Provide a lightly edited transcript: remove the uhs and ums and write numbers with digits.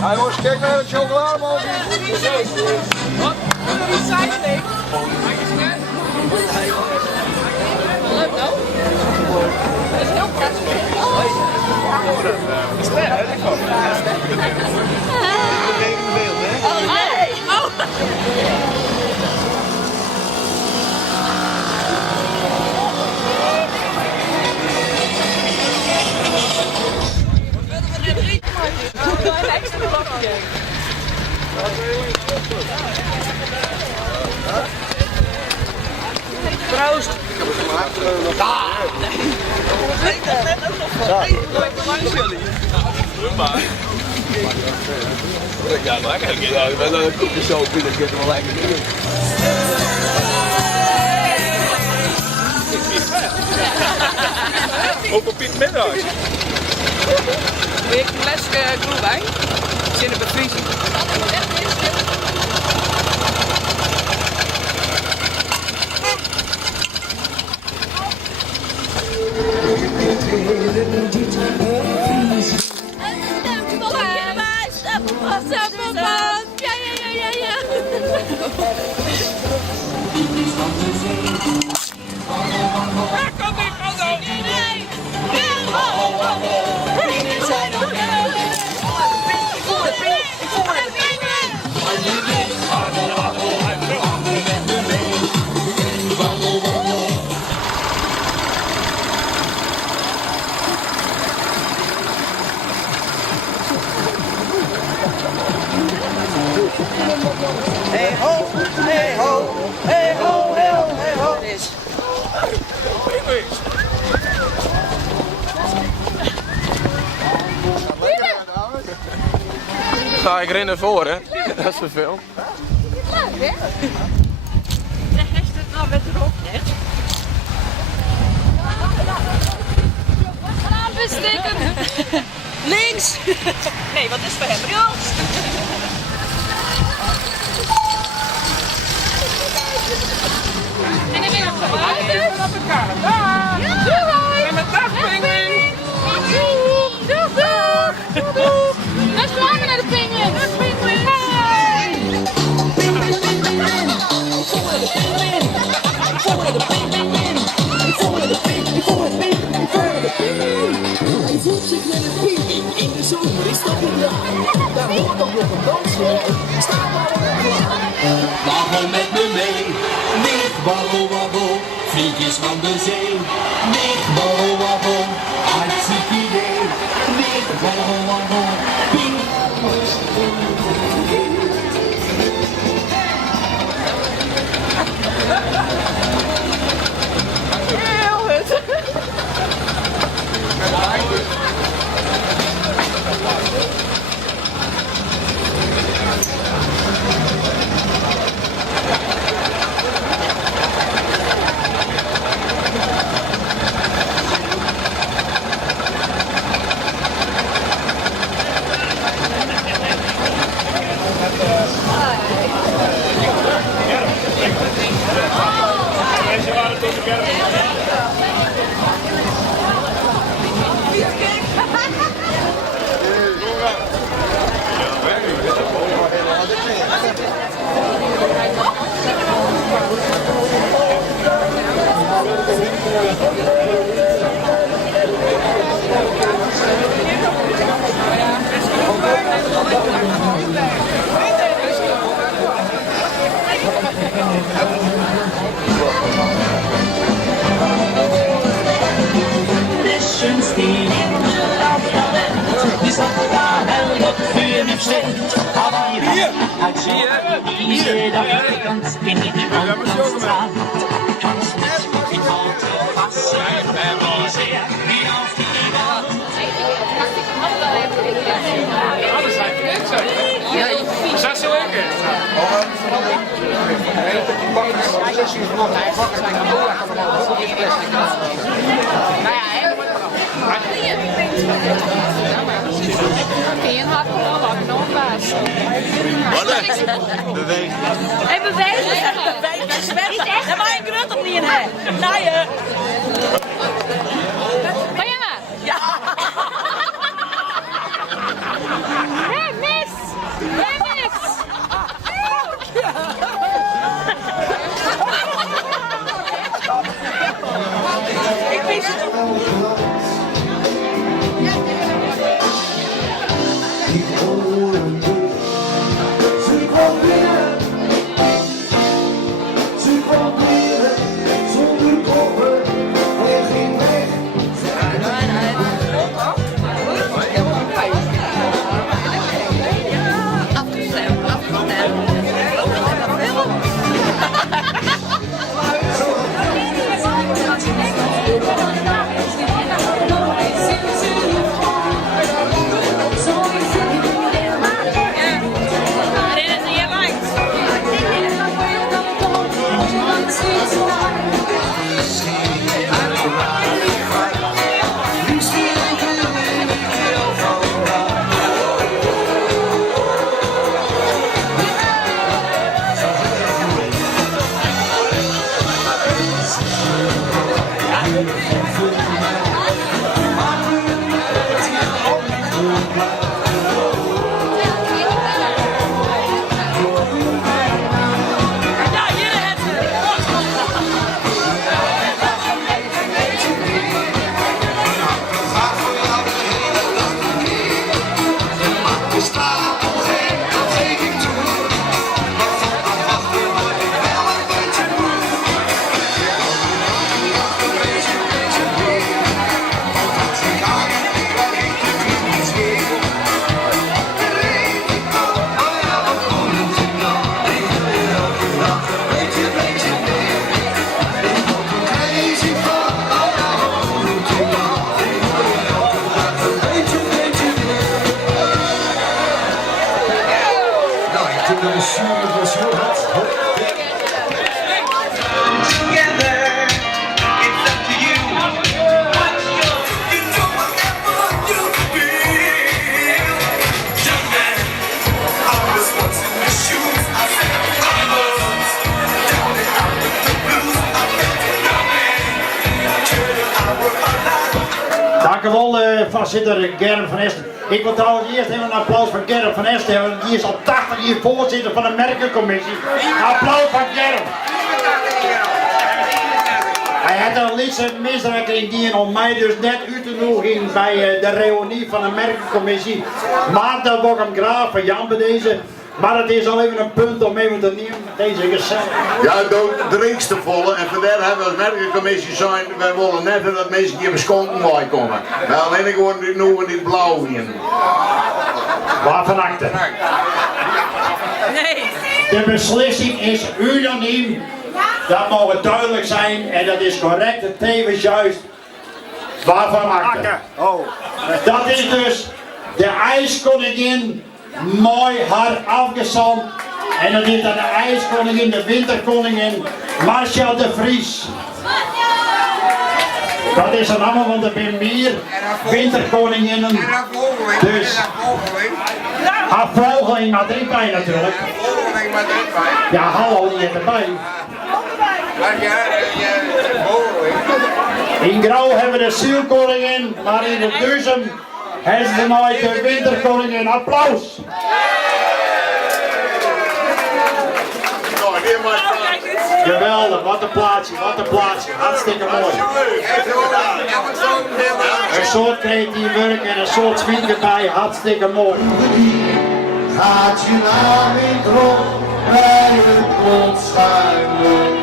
Hij was kijk naar het chocolademals. Wat? Recycling. Leuk nou? Dat is heel praktisch. Is dat hè? Ik kan. Oh nee! Oh! Een extra bakje. Proost! Ja, maar ik ben een kopje zo binnen, ik heb hem wel lekker doen. Op een Piet Middag. Wil je een fles groenwijn? Zin in bevriezing. Hey ho, hey ho, hey ho, hey ho, hey ho. Ga ik rennen voor, hè? Dat is vervelend. Leuk, hè? Zeg, is het nou met erop, hè? Aanbesteken! Links! Nee, wat is voor hem? Rechts! En dan weer op elkaar. Dag! Doei! En met dag, pinguïn! Doeg, doeg! Doeg! Let's gaan naar de pinguïn! Dag, pinguïn! Hij voelt zich met een pinguïn, in de zomer is dat een raar. Daar hoort toch nog een dansje, sta maar klaar. Waggel met me mee, niet waggel waggel, vriendjes van de zee. Niet waggel waggel, hartstikke idee. Niet waggel waggel, Kun je een hap gewoon wakker nog een baas? Bewegen. Hey, bewegen! Dat mag je grut op niet in hè. Nee, Kan je maar? ja. Ik hoor een licht. Ze kwam binnen. Ze kwam binnen. Zonder koppen. En ging weg. Dank u wel, voorzitter Gerrit van Esten. Ik wil trouwens eerst even een applaus voor Gerrit van Esten hebben. Die is al 80 jaar voorzitter van de merkencommissie. Applaus voor Gerrit. Hij had een lichte miswerking die om mij dus net uit te nodigen bij de reunie van de merkencommissie. Maar dat wordt hem graag van Jan bij deze. Maar het is al even een punt om even te nemen, deze gezellig. Ja, de drinkste volle en vandaar hebben we als merkencommissie zijn, wij willen net dat mensen hier beschonken mooi komen. Nou, alleen ik word nu in dit blauw hier. Waarvan akte? Nee. De beslissing is unaniem. Dat mogen duidelijk zijn en dat is correct en tevens juist. Waarvan akte? Dat is dus de ijskoningin mooi hard afgezand. En dat is dan de ijskoningin, de winterkoningin, Marcel de Vries. Dat is een allemaal, want er zijn meer winterkoninginnen. Dus haar volgeling maar drie bij natuurlijk. Ja, hallo, die is erbij. In Grauw hebben we de zielkoningin, maar in de Duizend hebben ze nooit de winterkoningin. Applaus! Geweldig, wat een plaatsje, wat een plaatsje. Hartstikke mooi. Een soort creatief werk en een soort smiet erbij, hartstikke mooi. Gaat je naam in grond bij het ontschuimen.